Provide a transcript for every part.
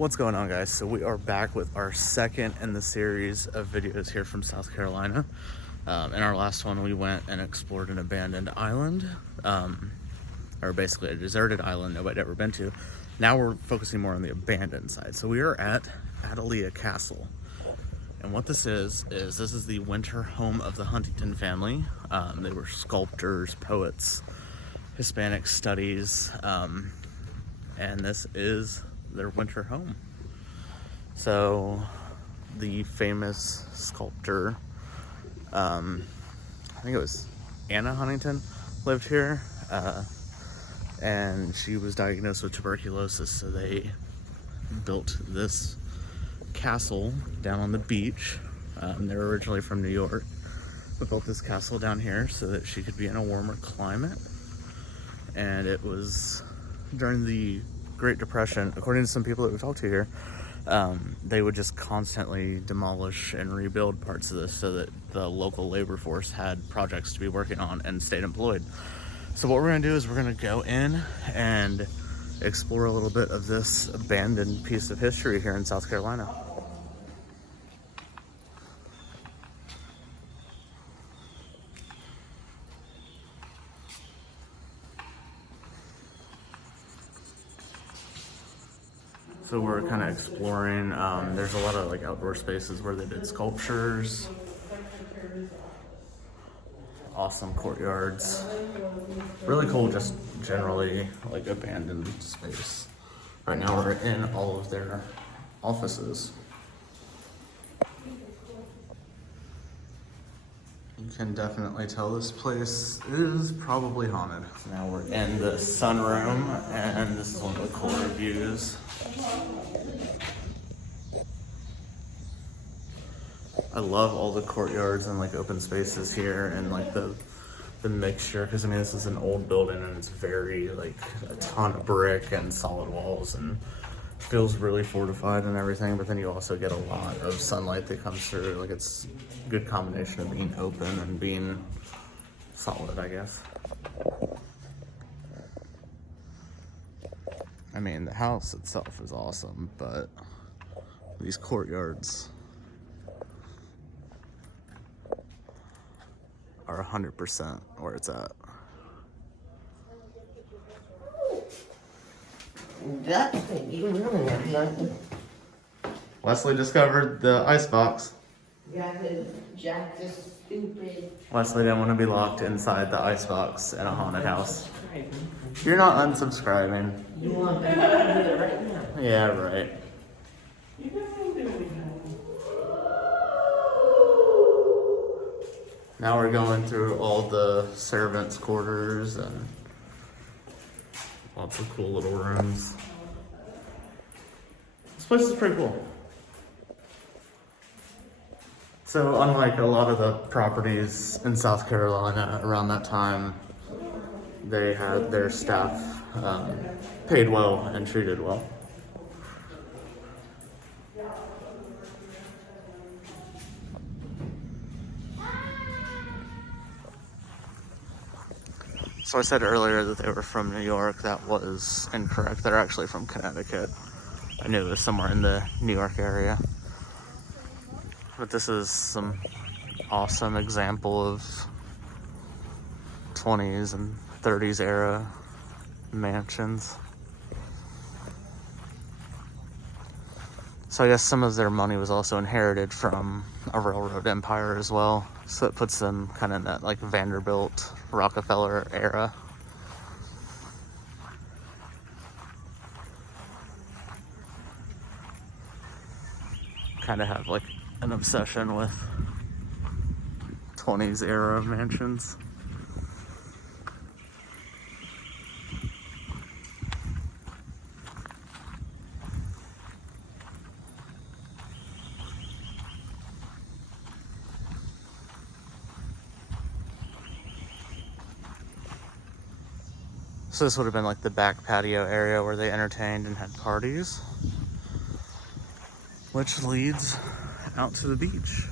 What's going on, guys? So we are back with our second in the series of videos here from South Carolina. In our last one, we went and explored an abandoned island, or basically a deserted island nobody had ever been to. Now we're focusing more on the abandoned side. So we are at Atalaya Castle. And what this is this is the winter home of the Huntington family. They were sculptors, poets, Hispanic studies, and this is their winter home. So the famous sculptor, I think it was Anna Huntington, lived here, and she was diagnosed with tuberculosis, so they built this castle down on the beach. They're originally from New York, but built this castle down here so that she could be in a warmer climate. And it was during the Great Depression, according to some people that we talked to here, they would just constantly demolish and rebuild parts of this so that the local labor force had projects to be working on and stayed employed. So what we're gonna do is we're gonna go in and explore a little bit of this abandoned piece of history here in South Carolina. So we're kind of exploring, there's a lot of like outdoor spaces where they did sculptures, awesome courtyards, really cool, just generally like abandoned space. Right now we're in all of their offices. You can definitely tell this place is probably haunted. Now we're in the sunroom, and this is one of the cooler views. I love all the courtyards and like open spaces here, and like the mixture, because I mean this is an old building and it's very like a ton of brick and solid walls and feels really fortified and everything, but then you also get a lot of sunlight that comes through. Like it's a good combination of being open and being solid, I guess. I mean, the house itself is awesome, but these courtyards are 100% where it's at. Wesley discovered the icebox. Jack is stupid. Wesley didn't want to be locked inside the icebox in a haunted house. You're not unsubscribing. You want to do it right now? Yeah, right. Now we're going through all the servants' quarters and lots of cool little rooms. This place is pretty cool. So unlike a lot of the properties in South Carolina around that time, they had their staff paid well and treated well. So I said earlier that they were from New York. That was incorrect. They're actually from Connecticut. I knew it was somewhere in the New York area. But this is some awesome example of 20s and 30s era mansions. So I guess some of their money was also inherited from a railroad empire as well. So it puts them kind of in that like Vanderbilt, Rockefeller era. Kind of have like an obsession with 20s era mansions. So this would have been like the back patio area where they entertained and had parties, which leads out to the beach.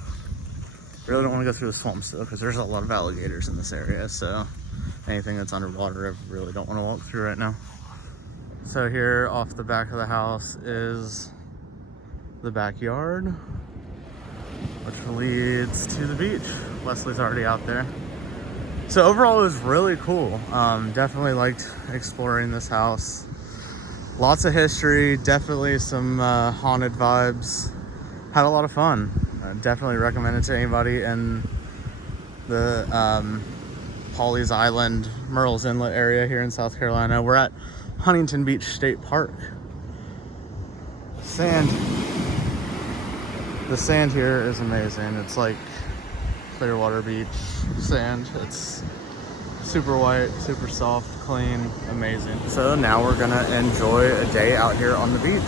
Really don't want to go through the swamps though, because there's a lot of alligators in this area, so anything that's underwater I really don't want to walk through right now. So here off the back of the house is the backyard, which leads to the beach. Leslie's already out there. So overall, it was really cool. Definitely liked exploring this house. Lots of history, definitely some haunted vibes. Had a lot of fun. Definitely recommend it to anybody in the Pawleys Island, Myrtle's Inlet area here in South Carolina. We're at Huntington Beach State Park. The sand here is amazing. It's like Clearwater Beach sand. It's super white, super soft, clean, amazing. So now we're gonna enjoy a day out here on the beach.